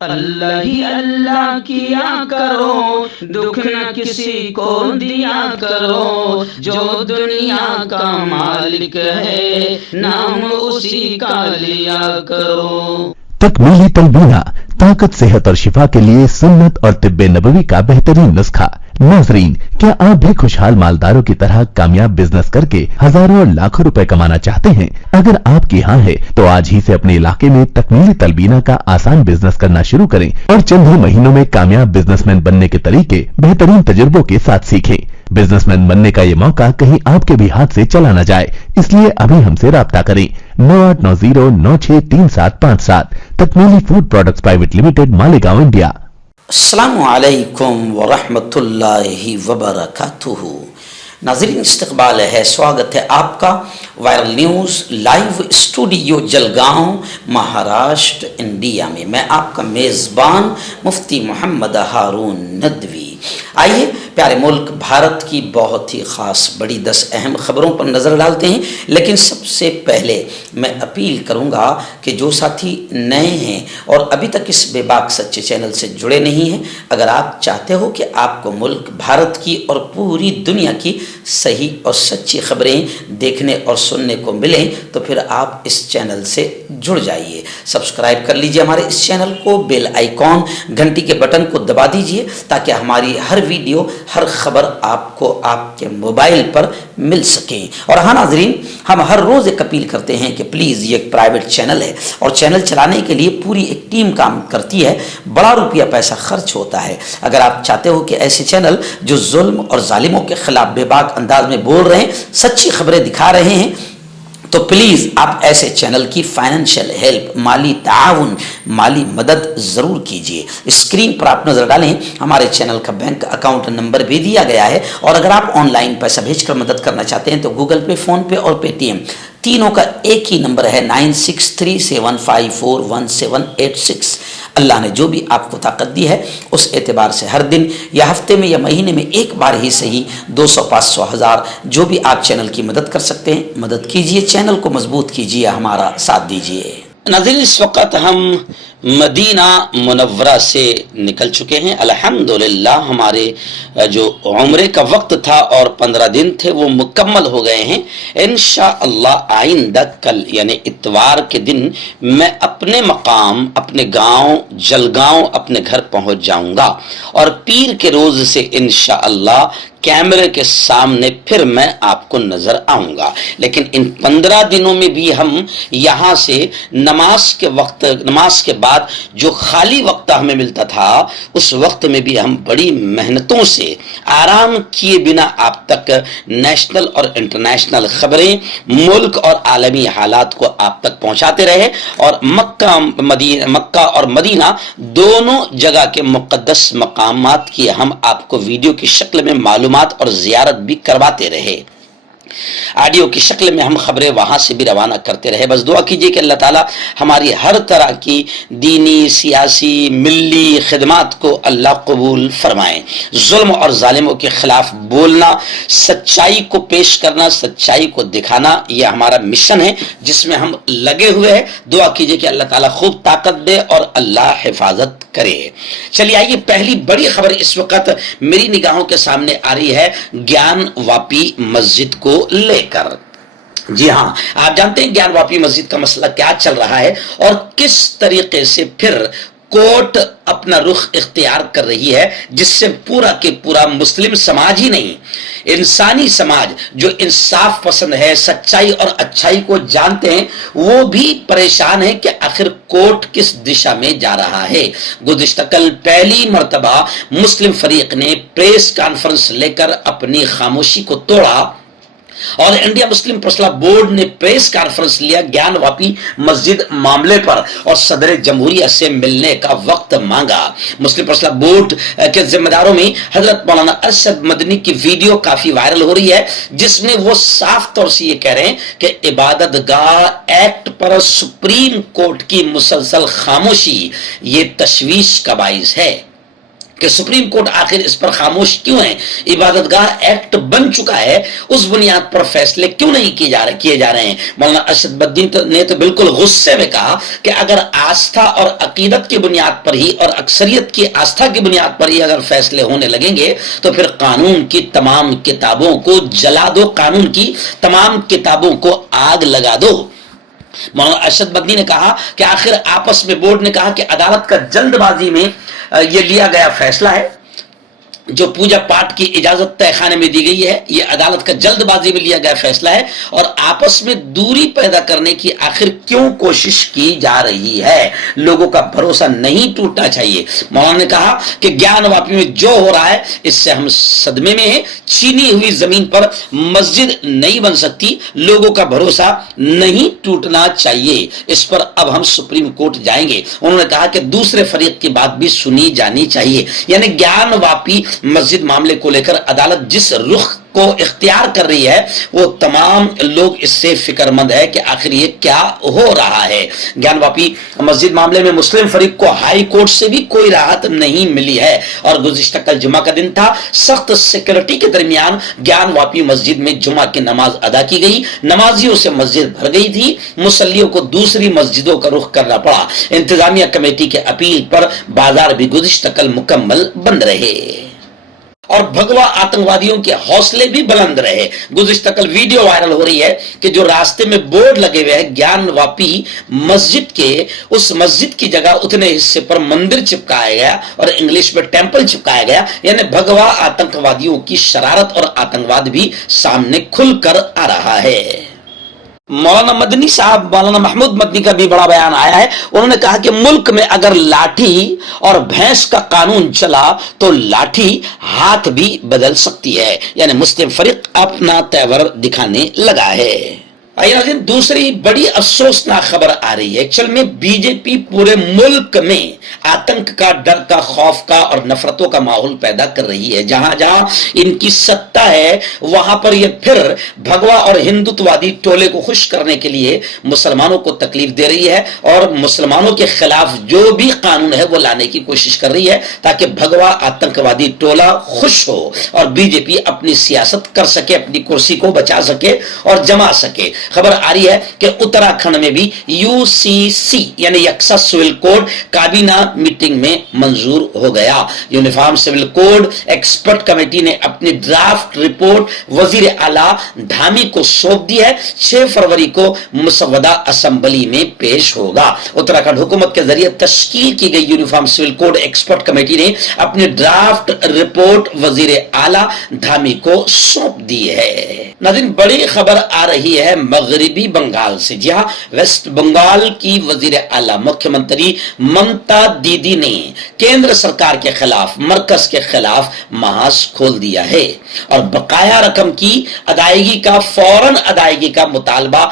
اللہ ہی اللہ کیا کرو، دکھ نہ کسی کو دیا کرو، جو دنیا کا مالک ہے نام اسی کا لیا کرو۔ تکمیلی تلبینہ طاقت، صحت اور شفا کے لیے سنت اور طب نبوی کا بہترین نسخہ۔ ناظرین، کیا آپ بھی خوشحال مالداروں کی طرح کامیاب بزنس کر کے ہزاروں اور لاکھوں روپے کمانا چاہتے ہیں؟ اگر آپ کی ہاں ہے تو آج ہی سے اپنے علاقے میں تکمیلی تلبینہ کا آسان بزنس کرنا شروع کریں اور چند ہی مہینوں میں کامیاب بزنس مین بننے کے طریقے بہترین تجربوں کے ساتھ سیکھیں۔ بزنس مین بننے کا یہ موقع کہیں آپ کے بھی ہاتھ سے چلا نہ جائے، اس لیے ابھی ہم سے رابطہ کریں۔ 9890963757 تکمیلی food products private limited, Malegaon, India. السلام علیکم ورحمۃ اللہ وبرکاتہ۔ ناظرین، استقبال ہے، سواگت ہے آپ کا viral news live studio Jalgaon, Maharashtra, India میں۔ میں آپ کا میزبان مفتی محمد ہارون ندوی۔ آئیے پیارے ملک بھارت کی بہت ہی خاص بڑی 10 اہم خبروں پر نظر ڈالتے ہیں، لیکن سب سے پہلے میں اپیل کروں گا کہ جو ساتھی نئے ہیں اور ابھی تک اس بے باک سچے چینل سے جڑے نہیں ہیں، اگر آپ چاہتے ہو کہ آپ کو ملک بھارت کی اور پوری دنیا کی صحیح اور سچی خبریں دیکھنے اور سننے کو ملیں تو پھر آپ اس چینل سے جڑ جائیے۔ سبسکرائب کر لیجئے ہمارے اس چینل کو، بیل آئیکن گھنٹی کے بٹن کو دبا دیجئے تاکہ ہماری ہر ویڈیو، ہر خبر آپ کو آپ کے موبائل پر مل سکیں۔ اور ہاں ناظرین، ہم ہر روز ایک اپیل کرتے ہیں کہ پلیز، یہ ایک پرائیویٹ چینل ہے اور چینل چلانے کے لیے پوری ایک ٹیم کام کرتی ہے، بڑا روپیہ پیسہ خرچ ہوتا ہے۔ اگر آپ چاہتے ہو کہ ایسے چینل جو ظلم اور ظالموں کے خلاف بے باک انداز میں بول رہے ہیں، سچی خبریں دکھا رہے ہیں، تو پلیز آپ ایسے چینل کی فائنینشیل ہیلپ، مالی تعاون، مالی مدد ضرور کیجئے۔ اسکرین پر آپ نظر ڈالیں، ہمارے چینل کا بینک اکاؤنٹ نمبر بھی دیا گیا ہے، اور اگر آپ آن لائن پیسہ بھیج کر مدد کرنا چاہتے ہیں تو گوگل پے، فون پے اور پے ٹی ایم تینوں کا ایک ہی نمبر ہے، 9637541786۔ اللہ نے جو بھی آپ کو طاقت دی ہے اس اعتبار سے ہر دن یا ہفتے میں یا مہینے میں ایک بار ہی صحیح 200، 500، 1000 جو بھی آپ چینل کی مدد کر سکتے ہیں مدد کیجئے، چینل کو مضبوط کیجئے، ہمارا ساتھ دیجئے۔ ناظرین، اس وقت ہم مدینہ منورہ سے نکل چکے ہیں۔ الحمدللہ ہمارے جو عمرے کا وقت تھا اور 15 دن تھے وہ مکمل ہو گئے ہیں۔ انشاءاللہ آئندہ کل یعنی اتوار کے دن میں اپنے مقام، اپنے گاؤں جلگاؤں، اپنے گھر پہنچ جاؤں گا، اور پیر کے روز سے انشاءاللہ کیمرے کے سامنے پھر میں آپ کو نظر آؤں گا۔ لیکن ان 15 دنوں میں بھی ہم یہاں سے نماز کے بعد جو خالی وقت ہمیں ملتا تھا اس وقت میں بھی ہم بڑی محنتوں سے آرام کیے بنا آپ تک نیشنل اور انٹرنیشنل خبریں، ملک اور عالمی حالات کو آپ تک پہنچاتے رہے، اور مکہ اور مدینہ دونوں جگہ کے مقدس مقامات کی ہم آپ کو ویڈیو کی شکل میں معلومات اور زیارت بھی کرواتے رہے، آڈیو کی شکل میں ہم خبریں وہاں سے بھی روانہ کرتے رہے۔ بس دعا کیجئے کہ اللہ تعالی ہماری ہر طرح کی دینی، سیاسی، ملی خدمات کو اللہ قبول فرمائیں۔ ظلم اور ظالموں کے خلاف بولنا، سچائی کو پیش کرنا، سچائی کو دکھانا، یہ ہمارا مشن ہے جس میں ہم لگے ہوئے ہیں۔ دعا کیجئے کہ اللہ تعالی خوب طاقت دے اور اللہ حفاظت کرے۔ چلیے آئیے، پہلی بڑی خبر اس وقت میری نگاہوں کے سامنے آ رہی ہے گیان واپی مسجد کو لے کر۔ جی ہاں، آپ جانتے ہیں گیان واپی مسجد کا مسئلہ کیا چل رہا ہے اور کس طریقے سے پھر کورٹ اپنا رخ اختیار کر رہی ہے، جس سے پورا کے پورا مسلم سماج ہی نہیں، انسانی سماج جو انصاف پسند ہے، سچائی اور اچھائی کو جانتے ہیں، وہ بھی پریشان ہے کہ آخر کورٹ کس دشا میں جا رہا ہے۔ گزشتہ کل پہلی مرتبہ مسلم فریق نے پریس کانفرنس لے کر اپنی خاموشی کو توڑا، اور انڈیا مسلم پرسنل بورڈ نے پریس کانفرنس لیا گیان واپی مسجد معاملے پر اور صدر جمہوریہ سے ملنے کا وقت مانگا۔ مسلم پرسنل بورڈ کے ذمہ داروں میں حضرت مولانا ارشد مدنی کی ویڈیو کافی وائرل ہو رہی ہے، جس میں وہ صاف طور سے یہ کہہ رہے ہیں کہ عبادت گاہ ایکٹ پر سپریم کورٹ کی مسلسل خاموشی یہ تشویش کا باعث ہے۔ کہ سپریم کورٹ آخر اس پر خاموش کیوں ہے؟ عبادت گاہ ایکٹ بن چکا ہے، اس بنیاد پر فیصلے کیوں نہیں کیے جا رہے ہیں؟ مولانا ارشد بدی نے تو بالکل غصے میں کہا کہ اگر آستھا اور عقیدت کی بنیاد پر ہی اور اکثریت کی آستھا کی بنیاد پر ہی اگر فیصلے ہونے لگیں گے تو پھر قانون کی تمام کتابوں کو جلا دو، قانون کی تمام کتابوں کو آگ لگا دو۔ مولانا ارشد بدی نے کہا کہ آخر آپس میں بورڈ نے کہا کہ عدالت کا جلد بازی میں یہ لیا گیا فیصلہ ہے، جو پوجا پاٹ کی اجازت تہہ خانے میں دی گئی ہے، یہ عدالت کا جلد بازی میں لیا گیا فیصلہ ہے، اور آپس میں دوری پیدا کرنے کی آخر کیوں کوشش کی جا رہی ہے؟ لوگوں کا بھروسہ نہیں ٹوٹنا چاہیے۔ مولانا نے کہا کہ گیان واپی میں جو ہو رہا ہے اس سے ہم صدمے میں ہیں، چھینی ہوئی زمین پر مسجد نہیں بن سکتی، لوگوں کا بھروسہ نہیں ٹوٹنا چاہیے، اس پر اب ہم سپریم کورٹ جائیں گے۔ انہوں نے کہا کہ دوسرے فریق کی بات بھی سنی جانی چاہیے، یعنی گیان واپی مسجد معاملے کو لے کر عدالت جس رخ کو اختیار کر رہی ہے وہ تمام لوگ اس سے فکر مند ہے کہ آخر یہ کیا ہو رہا ہے۔ گیان واپی مسجد معاملے میں مسلم فریق کو ہائی کورٹ سے بھی کوئی راحت نہیں ملی ہے، اور گزشتہ کل جمعہ کا دن تھا، سخت سیکورٹی کے درمیان گیان واپی مسجد میں جمعہ کی نماز ادا کی گئی، نمازیوں سے مسجد بھر گئی تھی، مصلیوں کو دوسری مسجدوں کا رخ کرنا پڑا۔ انتظامیہ کمیٹی کے اپیل پر بازار بھی گزشتہ کل مکمل بند رہے اور بھگوا آتنکوادیوں کے حوصلے بھی بلند رہے۔ گزشتہ کل ویڈیو وائرل ہو رہی ہے کہ جو راستے میں بورڈ لگے ہوئے ہیں گیان واپی مسجد کے، اس مسجد کی جگہ اتنے حصے پر مندر چپکایا گیا اور انگلش میں ٹیمپل چپکایا گیا، یعنی بھگوا آتنکوادیوں کی شرارت اور آتنکواد بھی سامنے کھل کر آ رہا ہے۔ مولانا مدنی صاحب، مولانا محمود مدنی کا بھی بڑا بیان آیا ہے۔ انہوں نے کہا کہ ملک میں اگر لاٹھی اور بھینس کا قانون چلا تو لاٹھی ہاتھ بھی بدل سکتی ہے، یعنی مسلم فریق اپنا تیور دکھانے لگا ہے۔ دوسری بڑی افسوسناک خبر آ رہی ہے، ایکچوئل میں بی جے پی پورے ملک میں آتنک کا، ڈر کا، خوف کا اور نفرتوں کا ماحول پیدا کر رہی ہے۔ جہاں جہاں ان کی سطح ہے وہاں پر یہ پھر بھگوا اور ہندوتوادی ٹولے کو خوش کرنے کے لیے مسلمانوں کو تکلیف دے رہی ہے اور مسلمانوں کے خلاف جو بھی قانون ہے وہ لانے کی کوشش کر رہی ہے تاکہ بھگوا آتنکوادی ٹولہ خوش ہو اور بی جے پی اپنی سیاست کر سکے، اپنی کرسی کو بچا سکے اور جما سکے۔ خبر آ رہی ہے کہ اتراکھنڈ میں بھی یو سی سی یعنی یکساں سول کوڈ کابینہ میٹنگ میں منظور ہو گیا۔ Uniform civil code expert committee نے اپنی ڈرافٹ رپورٹ وزیر اعلیٰ دھامی کو سونپ دی ہے، 6 فروری کو مسودہ اسمبلی میں پیش ہوگا۔ اتراکھنڈ حکومت کے ذریعے تشکیل کی گئی uniform civil code expert committee نے اپنی ڈرافٹ رپورٹ وزیر اعلیٰ دھامی کو سونپ دی ہے۔ ناظرین، بڑی خبر آ رہی ہے مغربی بنگال سے۔ جی ہاں، ویسٹ بنگال کی وزیر اعلیٰ مکھیہ منتری ممتا دیدی نے کیندر سرکار کے خلاف، مرکز کے خلاف محاذ کھول دیا ہے اور بقایا رقم کی ادائیگی کا، فوراً ادائیگی کا مطالبہ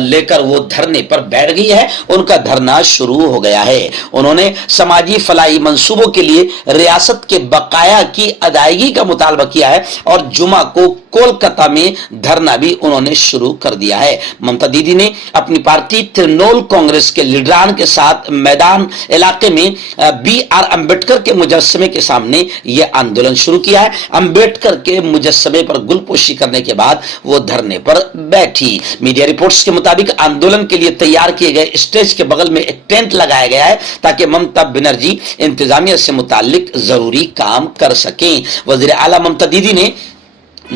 لے کر وہ دھرنے پر بیٹھ گئی ہے۔ ان کا دھرنا شروع ہو گیا ہے۔ انہوں نے سماجی فلاحی منصوبوں کے لیے ریاست کے بقایا کی ادائیگی کا مطالبہ کیا ہے اور جمعہ کو کولکتہ میں دھرنا بھی انہوں نے شروع کر دیا ہے۔ ممتا دیدی نے اپنی پارٹی ترنمول کانگریس کے لیڈران کے ساتھ میدان علاقے میں بی آر امبیڈکر کے مجسمے کے سامنے یہ آندولن شروع کیا ہے۔ امبیڈکر کے مجسمے پر گل پوشی کرنے کے بعد وہ دھرنے پر بیٹھی۔ میڈیا رپورٹس کے مطابق آندولن کے لیے تیار کیے گئے اسٹیج کے بغل میں ایک ٹینٹ لگایا گیا ہے تاکہ ممتا بنرجی انتظامیہ سے متعلق ضروری کام کر سکیں۔ وزیر اعلیٰ ممتا دیدی نے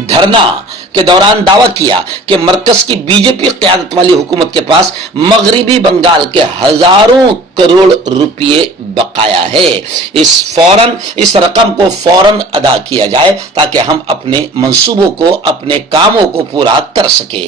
دھرنا کے دوران دعویٰ کیا کہ مرکز کی بی جے پی قیادت والی حکومت کے پاس مغربی بنگال کے ہزاروں کروڑ روپے بقایا ہے، اس رقم کو فوراً ادا کیا جائے تاکہ ہم اپنے منصوبوں کو، اپنے کاموں کو پورا کر سکے۔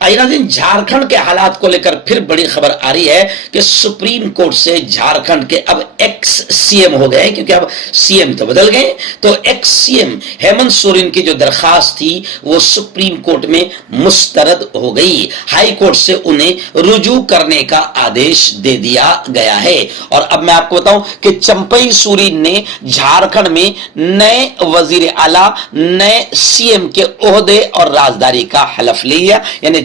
جھارکھنڈ کے حالات کو لے کر پھر بڑی خبر آ رہی ہے کہ سپریم کورٹ سے جھارکھنڈ کے اب ایکس سی ایم ہو گئے، کیونکہ اب سی ایم تو بدل گئے، تو ex C M Hemant Soren کی جو درخواست تھی وہ سپریم کورٹ میں مسترد ہو گئی۔ ہائی کورٹ سے انہیں رجوع کرنے کا آدیش دے دیا گیا ہے۔ اور اب میں آپ کو بتاؤں کہ چمپئی سورین نے جھارکھنڈ میں نئے وزیر اعلیٰ، نئے سی ایم کے عہدے اور رازداری کا حلف لیا، یعنی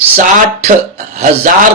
60,000